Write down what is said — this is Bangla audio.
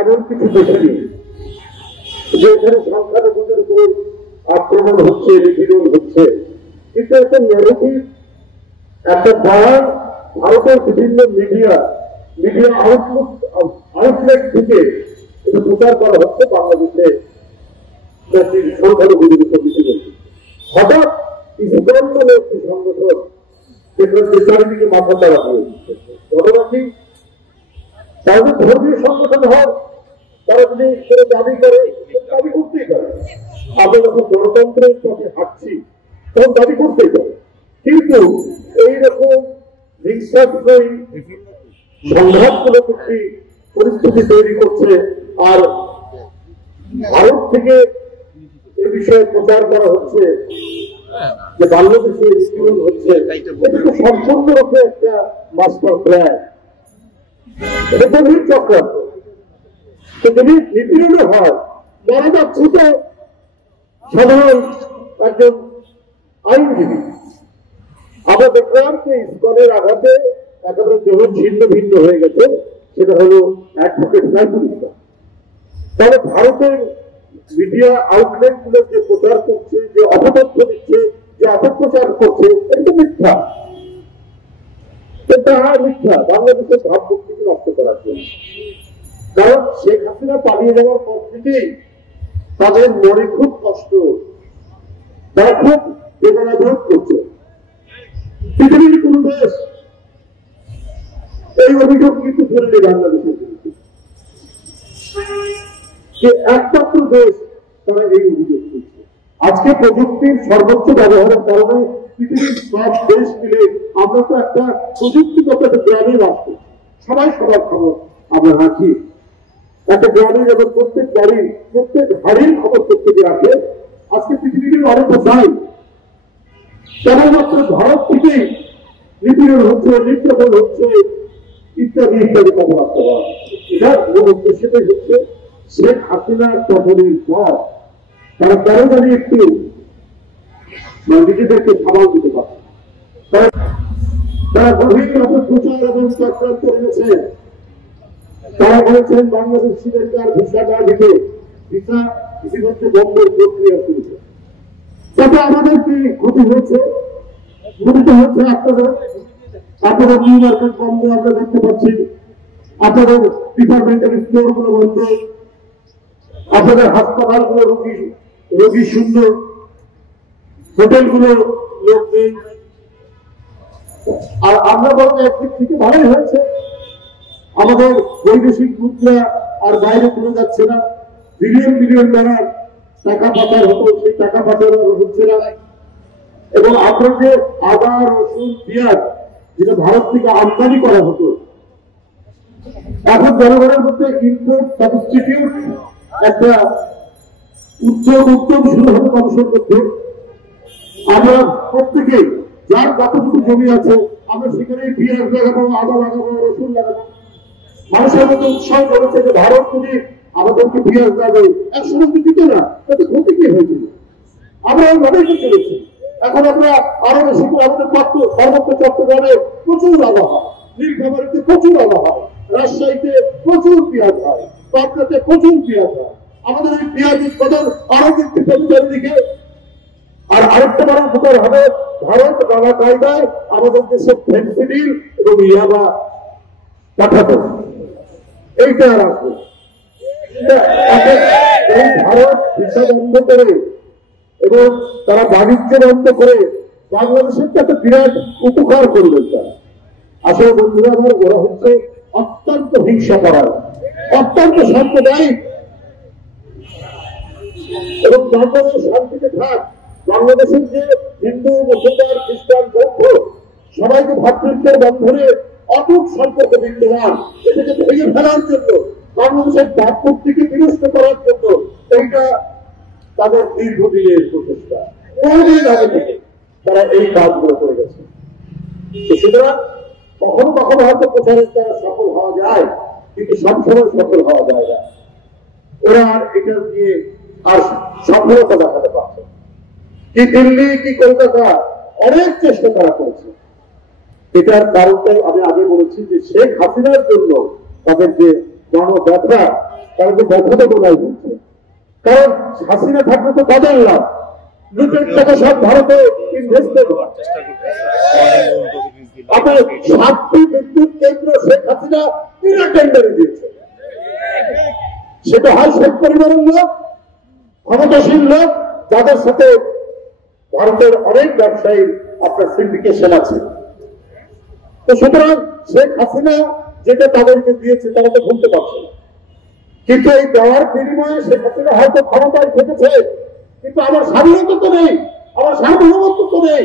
এমন কিছু দেখিনি যে এখানে সংখ্যালঘুদের উপর আক্রমণ হচ্ছে, নিপীড়ন হচ্ছে, কিন্তু একটা নেগেটিভ একটা বয়ান ভারতের বিভিন্ন মিডিয়া আউটলেট থেকে এটা প্রচার করা হচ্ছে বাংলাদেশে সংখ্যালঘুদের উপর নিপীড়ন। হঠাৎ ইসলাম বলে একটি সংগঠন যেখানে চারিদিকে মাথা তারা হয়ে দিচ্ছে। ঘটনা কি, তাদের ধর্মীয় সংগঠন হয়, তারা যদি সেটা দাবি করে দাবি করতেই পারে। আমরা যখন গণতন্ত্রের পথে হাঁটছি তখন দাবি করতেই পারে, কিন্তু এইরকম হিংসাত্মক সংঘাতমূলক একটি পরিস্থিতি তৈরি করছে। আর ভারত থেকে এ বিষয়ে প্রচার করা হচ্ছে যে বাংলাদেশে নিপীড়ন হচ্ছে, এটা তো সম্পূর্ণরূপে একটা মাস্টার প্ল্যান, এটা গভীর চক্রান্ত। যদি নিপীড়ন হয়, মারা যাচ্ছে তো সাধারণ একজন আইনজীবী। আমরা দেখলাম যে ইসকনের আঘাতে একেবারে দেহ ছিন্ন ভিন্ন হয়ে গেছে, সেটা হলো অ্যাডভোকেট সাইফুল ইসলাম। তাহলে ভারতের মিডিয়া আউটলেট গুলো যে প্রচার করছে, যে অপতথ্য দিচ্ছে, যে অপপ্রচার করছে, এটা মিথ্যা। এটা মিথ্যা বাংলাদেশের ভাবমূর্তিকে নষ্ট করার জন্য। কারণ শেখ হাসিনা পালিয়ে যাওয়ার পর থেকেই তাদের মনে খুব কষ্ট, তারা খুব বেদনা বোধ করছে। পৃথিবীর কোন দেশ এই অভিযোগ কিন্তু ফেলেনি বাংলাদেশের বিরুদ্ধে, যে একমাত্র দেশ তারা এই অভিযোগ করছে। আজকে প্রযুক্তির সর্বোচ্চ ব্যবহারের কারণে পৃথিবীর সব দেশ মিলে আমরা তো একটা প্রযুক্তিগত একটা গ্রামে বাস করছি, সবাই সবার খবর আমরা রাখি। একটা গ্রামে যেমন প্রত্যেক বাড়ির প্রত্যেক হাড়ির খবর প্রত্যেকে রাখে, আজকে পৃথিবীর অনেক চাই কেবলমাত্র ভারত থেকেই নিপীড়ন হচ্ছে, নির্যাতন হচ্ছে, ইত্যাদি ইত্যাদি খবর রাখতে পারে। এটার মূল উদ্দেশ্যটাই হচ্ছে শেখ হাসিনার পতনের পর তারা কেন জানি একটু নিজেদেরকে সামাল দিতে পারে, তারা গভীর অপপ্রচার এবং চক্রান্ত করেছে। তারা বলেছেন বাংলাদেশিদেরকে আর ভিসা না দিতে, ভিসা ইতিমধ্যে বন্ধের প্রক্রিয়া শুরু করে। তাতে আমাদের কি ক্ষতি হচ্ছে? ক্ষতি হচ্ছে আপনাদের নিউ মার্কেট বন্ধ আমরা দেখতে পাচ্ছি, আপনাদের ডিপার্টমেন্টাল স্টোর গুলো বন্ধ, আপনাদের হাসপাতালগুলো রোগী শূন্য, হোটেলগুলো লোক নেই। আর আমরা বলবো একদিক থেকে ভালোই হয়েছে, আমাদের বৈদেশিক মুদ্রা আর বাইরে চলে যাচ্ছে না, বিলিয়ন বিলিয়ন ডলার টাকা পাচার হতো, সেই টাকা পাচার হচ্ছে না। এবং আমরা যে আদা, রসুন, পেঁয়াজ যেটা ভারত থেকে আমদানি করা হতো, এখন জনগণের মধ্যে ইম্পোর্ট সাবস্টিটিউট একটা উদ্যম শুরু হতো মানুষের মধ্যে। আমরা প্রত্যেকেই যার কতটুকু জমি আছে আমরা সেখানে পেঁয়াজ লাগাবো, আদা লাগাবো, রসুন লাগাবো। মানুষের মধ্যে উৎসাহ করেছে যে ভারত যদি আমাদেরকে পেঁয়াজ লাগাবে, একসময় দিত না, তাতে ক্ষতি কি হয়েছিল? আমরা ওইভাবেই চলেছি। এখন আমরা আরো বেশি করে আমাদের সর্বত্র চট্টগ্রামে প্রচুর আদা হয়, নীলফামারীতে প্রচুর আদা হয়, রাজশাহীতে প্রচুর পেঁয়াজ হয়, পাবনাতে প্রচুর পেঁয়াজ হয়। আমাদের এই পেঁয়াজ উৎপাদন আরো বৃদ্ধি পাবে চারিদিকে। আর আরেকটা বড় উপকার হবে, ভারত নানা কায়দায় আমাদের দেশে ফেন্সিডিল এবং ইয়াবা পাঠাবে, এইটা আর আসবে। এই ভারত ভিসা বন্ধ করে এবং তারা বাণিজ্য বন্ধ করে বাংলাদেশের একটা বিরাট উপকার করবেন তারা। আসলে বন্ধুরা আমার, ওরা হচ্ছে অত্যন্ত হিংসা করার, অত্যন্ত সাম্প্রদায়িক। এবং বাংলাদেশ শান্তিতে থাক, বাংলাদেশের যে হিন্দু, মুসলমান, খ্রিস্টান, বৌদ্ধ সবাইকে ভাতৃত্বের বন্ধনে অটুট সম্পর্ক বিদ্যমান, এটাকে ভেঙে ফেলার জন্য, বাংলাদেশের ভাবমূর্তিকে বিনষ্ট করার জন্য এইটা তাদের দীর্ঘদিনের প্রচেষ্টা। বহুদিন আগে থেকে তারা এই কাজগুলো করে গেছে। সুতরাং কখনো কখনো হয়তো প্রচারের দ্বারা সফল হওয়া যায়, কিন্তু সবসময় সফল হওয়া যায় না। ওরা আর এটা নিয়ে আর সফলতা দেখাতে পারছে কি দিল্লি কি কলকাতা অনেক চেষ্টা তারা করেছে। এটার কারণটাই আমি আগে বলেছি যে শেখ হাসিনার জন্য তাদের যে গণব্যথা, তারা তো ব্যর্থতা বোনাই করছে। কারণ হাসিনা থাকলে তো তাদের লাভ, লুটের টাকা সব ভারতে ইনভেস্টেড। আপনার 7টি বিদ্যুৎ কেন্দ্র শেখ হাসিনা বিনা টেন্ডারে দিয়েছে। সেটা হয় শেখ পরিবারের লোক, ক্ষমতাসীন লোক, যাদের সাথে ভারতের অনেক ব্যবসায়ী আপনার সিন্ডিকেশন আছে। তো সুতরাং শেখ হাসিনা যেটা তাদেরকে দিয়েছে তারা তো ভুলতে পারছে না। কিন্তু এই দেওয়ার বিনিময়ে শেখ হাসিনা হয়তো ক্ষমতায় থেকেছে, কিন্তু আমার স্বাধীনতা তো নেই, আমার সার্বভৌমত্ব তো নেই।